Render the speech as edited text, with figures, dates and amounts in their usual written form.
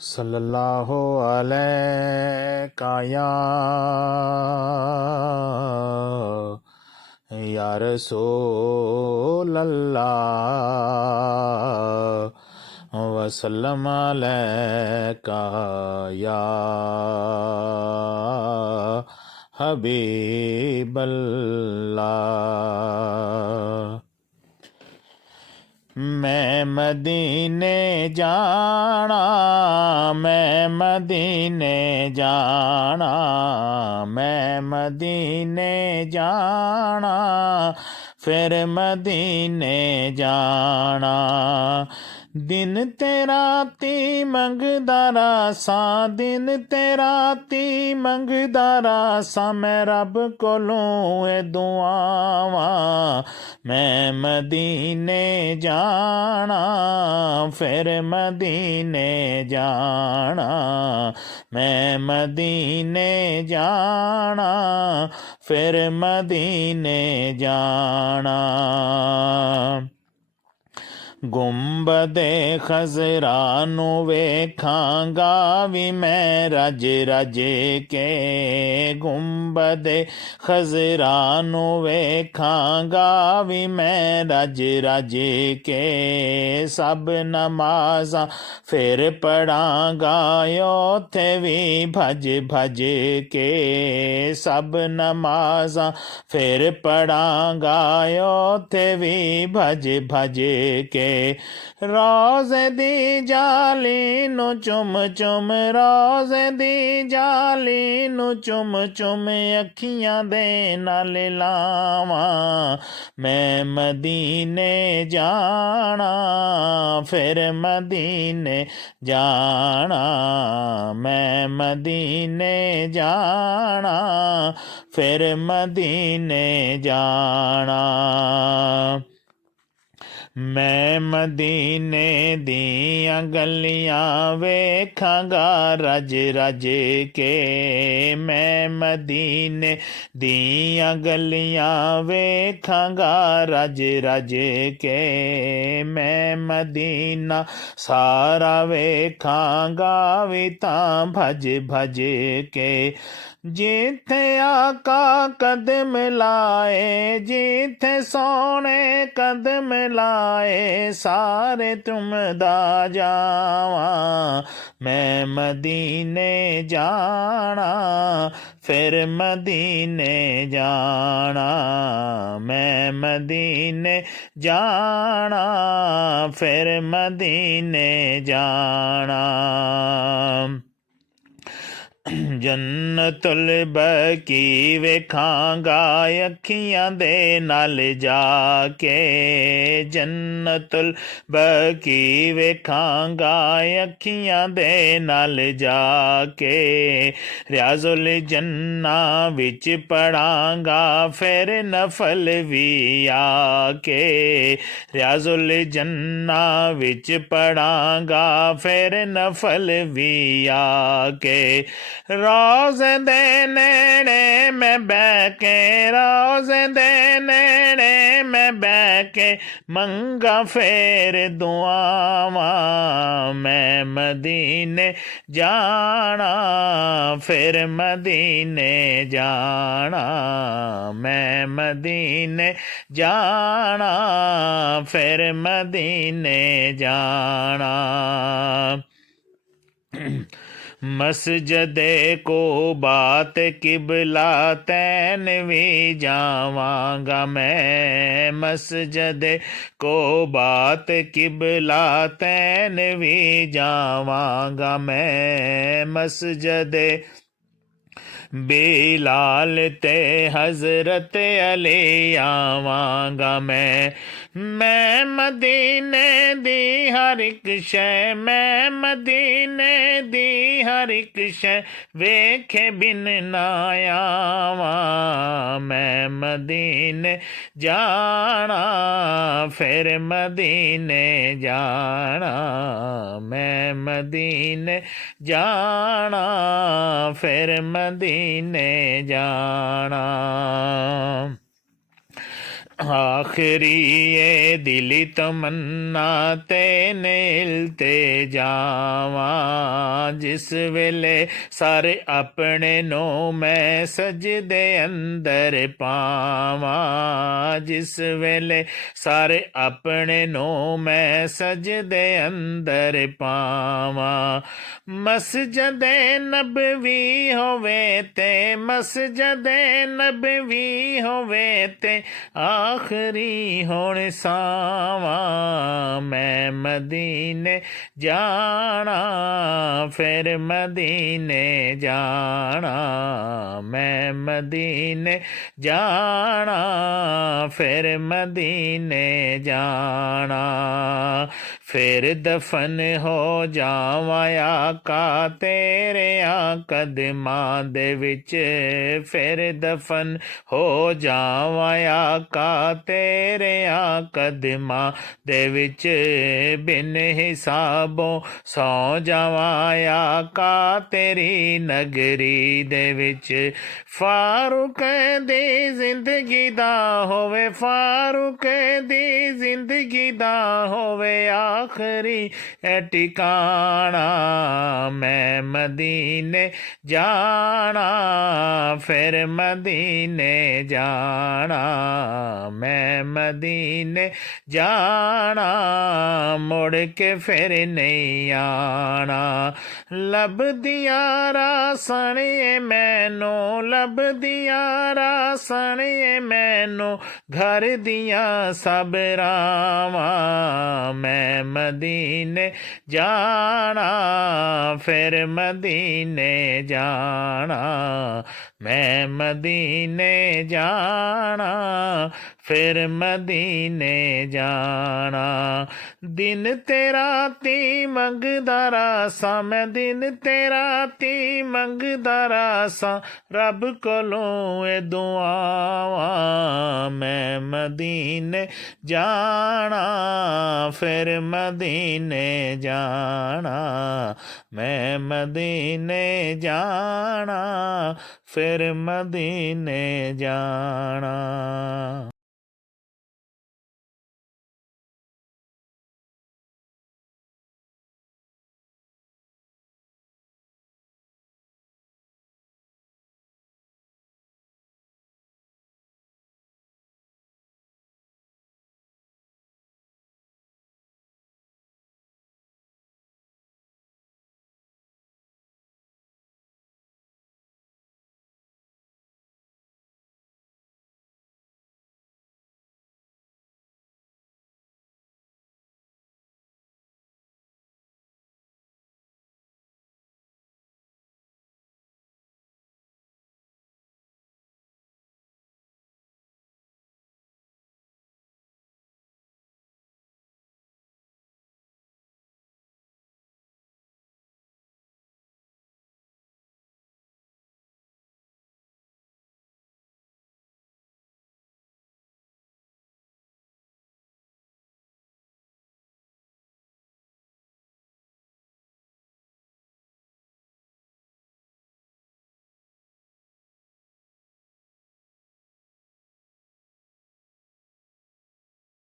सल्लल्लाहु अलैका या रसूल अल्लाह वसल्लम अलैका या हबीब अल्लाह। मैं मदीने जाना, मैं मदीने जाना, मैं मदीने जाना, फिर मदीने जाना। दिन ते राती मंगदा रासां, दिन ते राती मंगदा रासां, मैं रब कोलों ए दुआवां। मैं मदीने जाना, फिर मदीने जाना, मैं मदीने जाना, फिर मदीने जाना। गुंबदे खजरा नू वेखांगा भी मैं रज रज के, गुंबदे खजरा नू वेखांगा भी मैं रज रज के। सब नमाज़ां फिर पढ़ांगा उत्थे भी भज भज के, सब नमाज़ां फिर पढ़ांगा उत्थे भी भज भज के। रोज़े दी जाली नू चुम चुम, रोज़े दी जाली नू चुम चुम, अखियां दे नाल लावां। मैं मदीने जाना, फिर मदीने जाना, मैं मदीने जाना, फिर मदीने जाना। मैं मदीने दियां गलियां वेखांगा रज रज के, मैं मदीने दियां गलियां वेखांगा रज रज के। मैं मदीना सारा वेखांगा भी तां भज भज के। जिथे आका कदम लाए, जिथे सोने कदम लाए, सारे तुम दा जावां। मैं मदीने जाना, फिर मदीने जाना, मैं मदीने जाना, फिर मदीने जाना। जन्नतुल बकी वेखांगा अखियां दे नाल जाके, जन्नतुल बकी वेखांगा अखियां दे नाल जाके। रियाजुल जन्ना विच पढ़ांगा फिर नफल भी आके, रियाजुल जन्ना विच पढ़ांगा फिर नफल भी आके। रोज़े दे नेड़े मैं बैके, रोज़े दे नेड़े मैं बैके, मंगा फेर दुआवां। मैं मदीने जाना, फिर मदीने जाना, मैं मदीने जाना, फिर मदीने जाना। मस्जिदे को बात किबला तैन भी जावांगा मैं, मस्जिदे को बात किबला तैन भी जावांगा मैं। मस्जिदे बिलाल ते हजरत अली आवांगा मैं मदीने दी हर एक शै, मैं मदीने दी हर एक शै वेखे बिन ना आवां। मैं मदीने जाना, फिर मदीने जाना, मैं मदीने जाना, फिर मदीने जाना। आखिरी ये दिली तमन्ना तेने इलते जावा जिस वेले सारे अपने नो मैं सजदे अंदर पावा जिस वेले सारे अपने नो मैं सजदे अंदर पावा मसजदे नबवी होवे ते मसजदे नबवी होवे ते आखरी होण सावां मैं मदीने जाना फिर मदीने जाना मैं मदीने जाना फिर मदीने जाना फिर दफन हो जावां आका तेरे कदमां दे विच फिर दफन हो जावां आका तेरे कदमां दे विच बिन हिसाबों सौ जावां आका तेरी नगरी दे विच फारूक दी जिंदगी दा होवे फारूक दी जिंदगी दा होवे आखरी ठिकाना मैं मदीने जाना फिर मदीने जाना मैं मदीने जाना मुड़ के फिर नहीं आना लब दिया रासन मैनू लब दिया रासन मैनू घर दिया सब रावां मैं मदीने जाना फिर मदीने जाना मैं मदीने जाना फिर मदीने जाना दिन तेरा ती मंगदा रासा मैं दिन तेरा ती मंगदा रासा रब कोलों ए दुआवां मैं मदीने जाना फिर मदीने जाना मैं मदीने जाना फिर मदीने जाना।